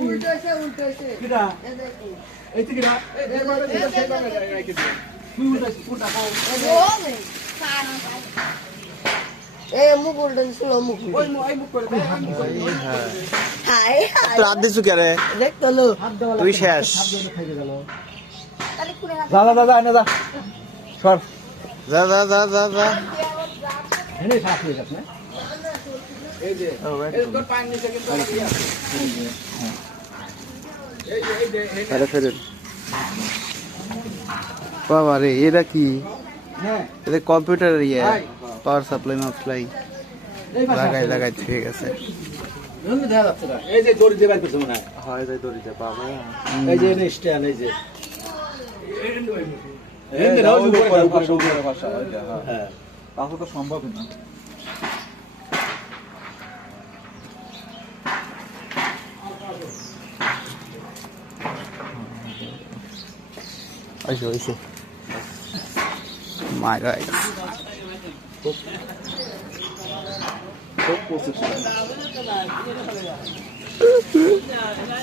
উল্টেছে উল্টেছে এ দেখুন এই তো কিরা এ দেখুন তুই উঠাইছিস কোনটা কও বলে এ মুখ উল্টেছিল মুখ ওই মু- এই মুখ করে দে, এই মুখ করে দে। হাই হাই রাত দিছু কে রে হাত তুই শেষ। হাত যা যা এনে যা সর যা যা যা যা যা এনে সাফ হয়ে যাচ্ছে না এই যে তোর পায়ের নিচে কিন্তু অনেক আছে। এই যে এই যে আরে ফেরেন বাবা রে এটা কি? হ্যাঁ। এটা কম্পিউটার ইয়ে পাওয়ার সাপ্লাই মাপ্লাই লাগাই। লাগাই ঠিক আছে এই যে দড়ি দিয়ে বাইর করছে মনে হয়। হয় দড়িতে পাবে এই যে স্ট্যান্ড এই যে। এমনি নাও করে, উপরে করে। হ্যাঁ তাহলে